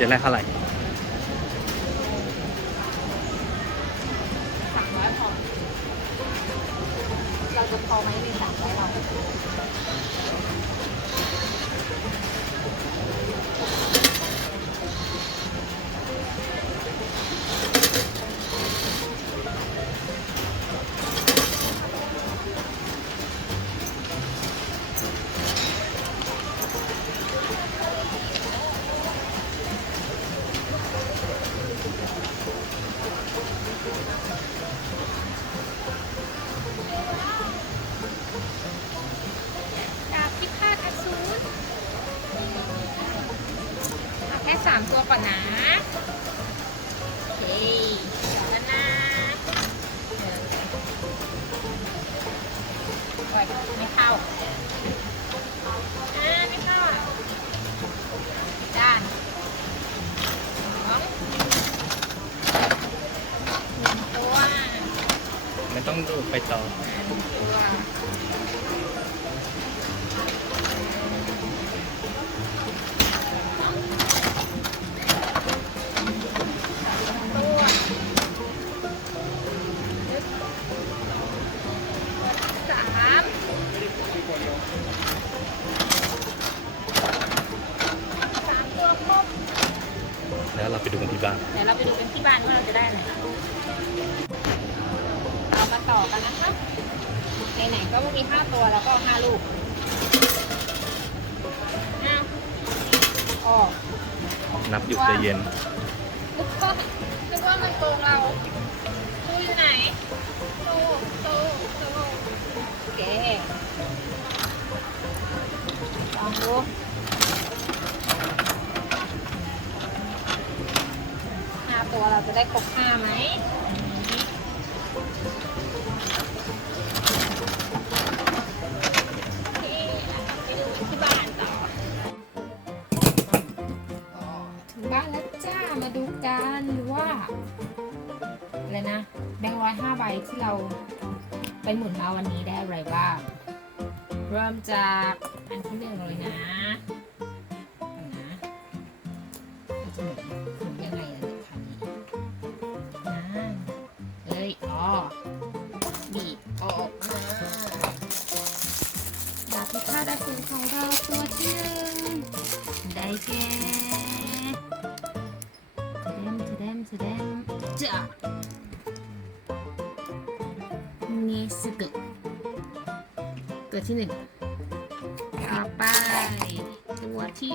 จะได้เท่าไหร่สามร้อยพอเราจะพอไหมในสามร้อยเรา สามตัวก่อนนะโอเคเดี๋ยวแล้วนะเออโอ้ยไม่เข้าอ่าไม่เข้าอะด้านสองหนึ่งตัวไม่ต้องดูไปต่ออ่าหนึ่งตัวตัว เราจะได้อะไรเรามาต่อกันนะครับไหนๆก็มีห้าตัวแล้วก็ห้าลูกอ้าวออกนับอยู่ใจเย็นนึกว่านึกว่ามันโกงเราตู้อยู่ไหนตู้ตู้ตู้โอเคลองดูห้า ตัวเราจะได้ครบห้าไหมที่บ้านต่อถึงบ้านแล้วจ้า มาดูกันว่าอะไรนะแบงค์ร้อยห้าใบที่เราไปหมุนมาวันนี้ได้อะไรบ้าง เริ่มจากอันที่หนึ่งเลยนะก่อนะจะหมุน แก่แดงแดงแดงจ้ะเนสกุตัวที่หนึ่งต่อไป ตัวที่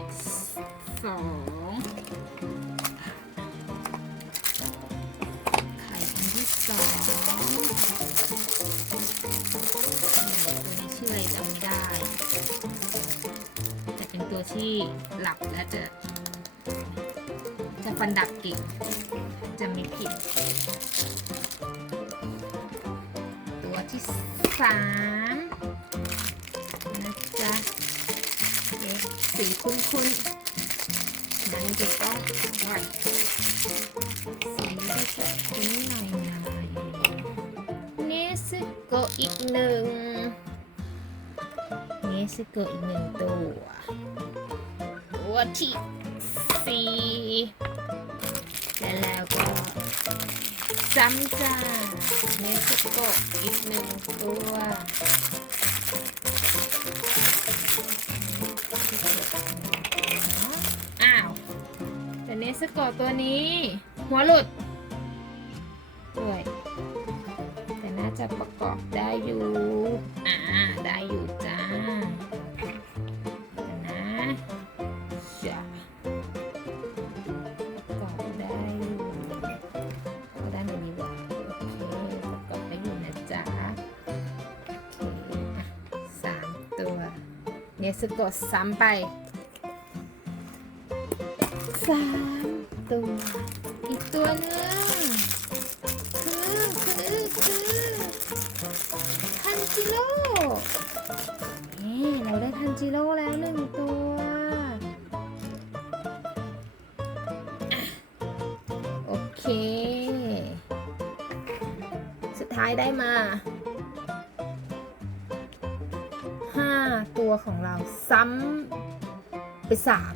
สองไข่อันที่สอง ที่หลับและจะ จะฟันดับเก่ง จะไม่ผิด ตัวที่สามนะจ๊ะสีคุ้นๆนั้นจะต้องวัดสีก็จะคุ้นหน่อยๆเนสโกอีกหนึ่ง เนสโกอีกหนึ่งตัว ตัวที่สี่และแล้วก็ซ้ำจ้าเนสโกอีกหนึ่งตัวอ้าว แต่เนสโกตัวนี้ หัวหลุดด้วยแต่น่าจะประ ยสะกดซ้ำไปสามตัว อีกตัวนึงคือคือคือทันจิโร่นี่เราได้ทันจิโร่แล้วหนึ่งตัวโอเค สุดท้ายได้มาาตัวของเราซ้ำไปสาม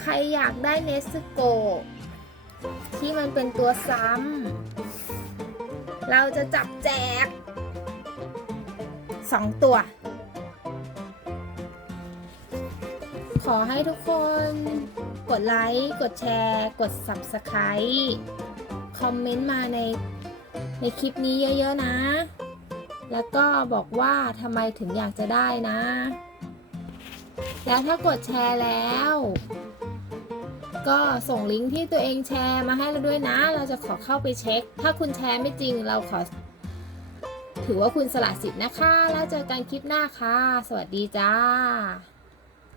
ใครอยากได้เนสโกที่มันเป็นตัวซ้ำเราจะจับแจกสองตัว ขอให้ทุกคนกดไลค์ กดแชร์ กด Subscribe คอมเมนต์มาในในคลิปนี้เยอะ ๆ นะ แล้วก็บอกว่าทำไมถึงอยากจะได้นะ แล้วถ้ากดแชร์แล้ว ก็ส่งลิงก์ที่ตัวเองแชร์มาให้เราด้วยนะ เราจะขอเข้าไปเช็ค ถ้าคุณแชร์ไม่จริงเราขอ ถือว่าคุณสละสิทธิ์นะคะ แล้วเจอกันคลิปหน้าค่ะ สวัสดีจ้า